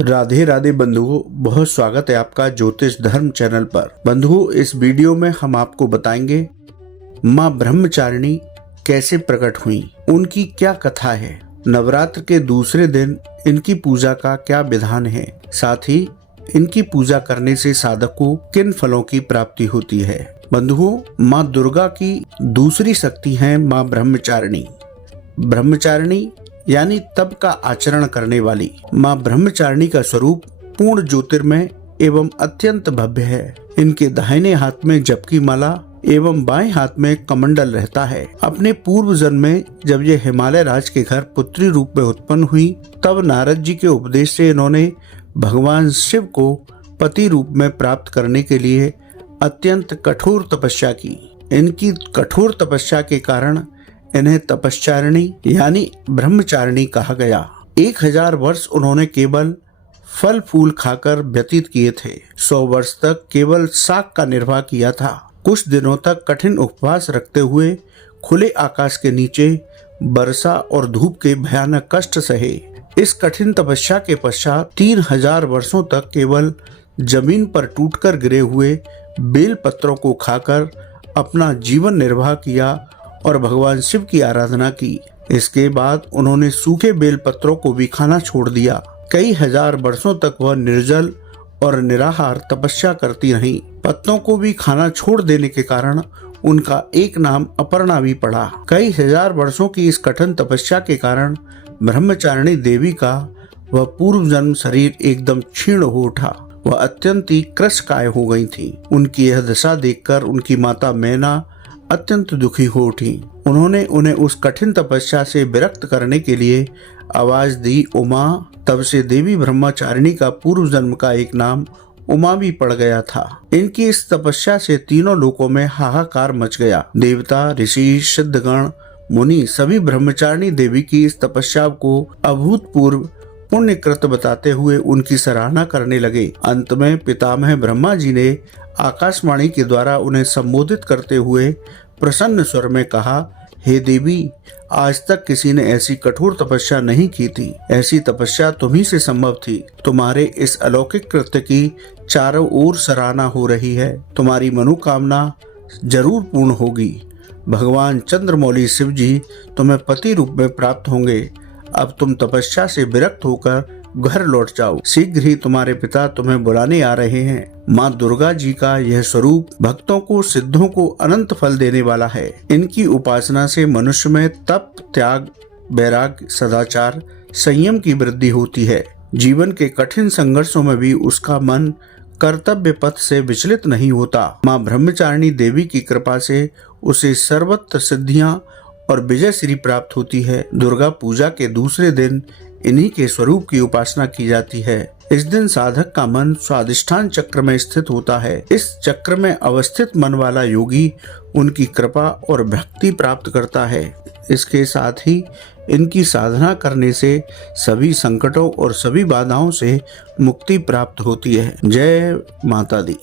राधे राधे बंधुओं, बहुत स्वागत है आपका ज्योतिष धर्म चैनल पर। बंधुओं, इस वीडियो में हम आपको बताएंगे माँ ब्रह्मचारिणी कैसे प्रकट हुई, उनकी क्या कथा है, नवरात्र के दूसरे दिन इनकी पूजा का क्या विधान है, साथ ही इनकी पूजा करने से साधक को किन फलों की प्राप्ति होती है। बंधुओं, माँ दुर्गा की दूसरी शक्ति है माँ ब्रह्मचारिणी। ब्रह्मचारिणी यानी तप का आचरण करने वाली। माँ ब्रह्मचारिणी का स्वरूप पूर्ण ज्योतिर्मय एवं अत्यंत भव्य है। इनके दाहिने हाथ में जप की माला एवं बाएं हाथ में कमंडल रहता है। अपने पूर्व जन्म में जब ये हिमालय राज के घर पुत्री रूप में उत्पन्न हुई, तब नारद जी के उपदेश से इन्होंने भगवान शिव को पति रूप में प्राप्त करने के लिए अत्यंत कठोर तपस्या की। इनकी कठोर तपस्या के कारण इन्हें तपश्चारिणी यानी ब्रह्मचारिणी कहा गया। 1000 वर्ष उन्होंने केवल फल फूल खाकर व्यतीत किए थे। 100 वर्ष तक केवल शाक का निर्वाह किया था। कुछ दिनों तक कठिन उपवास रखते हुए खुले आकाश के नीचे वर्षा और धूप के भयानक कष्ट सहे। इस कठिन तपस्या के पश्चात 3000 वर्षों तक केवल जमीन पर टूटकर गिरे हुए बेल पत्रों को खाकर अपना जीवन निर्वाह किया और भगवान शिव की आराधना की। इसके बाद उन्होंने सूखे बेल पत्रों को भी खाना छोड़ दिया। कई हजार वर्षों तक वह निर्जल और निराहार तपस्या करती रहीं। पत्तों को भी खाना छोड़ देने के कारण उनका एक नाम अपर्णा भी पड़ा। कई हजार वर्षों की इस कठिन तपस्या के कारण ब्रह्मचारिणी देवी का वह पूर्व जन्म शरीर एकदम क्षीण हो उठा। वह अत्यंत ही कृशकाय हो गई थी। उनकी यह दशा देखकर उनकी माता मैना अत्यंत दुखी हो उठी। उन्होंने उन्हें उस कठिन तपस्या से विरक्त करने के लिए आवाज दी उमा। तब से देवी ब्रह्मचारिणी का पूर्व जन्म का एक नाम उमा भी पड़ गया था। इनकी इस तपस्या से तीनों लोकों में हाहाकार मच गया। देवता, ऋषि, सिद्धगण, मुनि सभी ब्रह्मचारिणी देवी की इस तपस्या को अभूतपूर्व पुण्यकृत बताते हुए उनकी सराहना करने लगे। अंत में पितामह ब्रह्मा जी ने आकाशवाणी के द्वारा उन्हें संबोधित करते हुए प्रसन्न स्वर में कहा, हे देवी, आज तक किसी ने ऐसी कठोर तपस्या नहीं की थी। ऐसी तपस्या तुम्ही से संभव थी। तुम्हारे इस अलौकिक कृत्य की चारों ओर सराहना हो रही है। तुम्हारी मनोकामना जरूर पूर्ण होगी। भगवान चंद्रमौली शिव जी तुम्हें पति रूप में प्राप्त होंगे। अब तुम तपस्या से विरक्त होकर घर लौट जाओ। शीघ्र ही तुम्हारे पिता तुम्हें बुलाने आ रहे हैं। माँ दुर्गा जी का यह स्वरूप भक्तों को, सिद्धों को अनंत फल देने वाला है। इनकी उपासना से मनुष्य में तप, त्याग, वैराग्य, सदाचार, संयम की वृद्धि होती है। जीवन के कठिन संघर्षों में भी उसका मन कर्तव्य पथ से विचलित नहीं होता। माँ ब्रह्मचारिणी देवी की कृपा से उसे सर्वत्र सिद्धियां और विजय श्री प्राप्त होती है। दुर्गा पूजा के दूसरे दिन इन्हीं के स्वरूप की उपासना की जाती है। इस दिन साधक का मन स्वादिष्ठान चक्र में स्थित होता है। इस चक्र में अवस्थित मन वाला योगी उनकी कृपा और भक्ति प्राप्त करता है। इसके साथ ही इनकी साधना करने से सभी संकटों और सभी बाधाओं से मुक्ति प्राप्त होती है। जय माता दी।